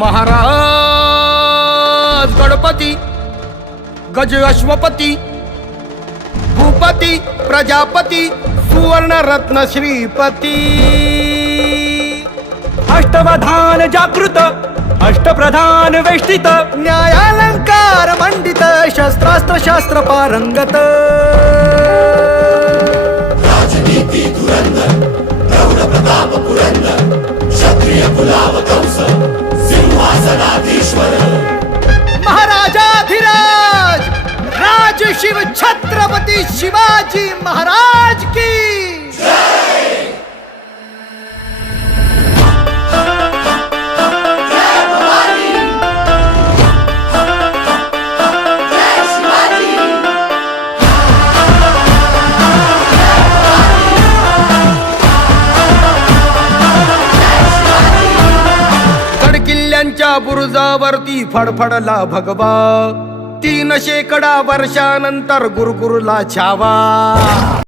महाराज गणपती गज अश्वपती भूपती प्रजापती सुवर्ण रत्न श्रीपती अष्टवधान जागृत अष्टप्रधान वेष्टित न्यायालंकार मंडित शस्त्रास्त्र शास्त्र पारंगत राजनीती धुरंधर प्रौढ प्रताप पुरंदर क्षत्रिय कुलाव कंस सिंहासनाधीश्वर महाराजाधिराज राज शिव छत्रपती शिवाजी महाराज की किल्ल्यांच्या बुरुजावरती फडफडला भगवा 3 शेकडा वर्षानंतर गुरगुरला छावा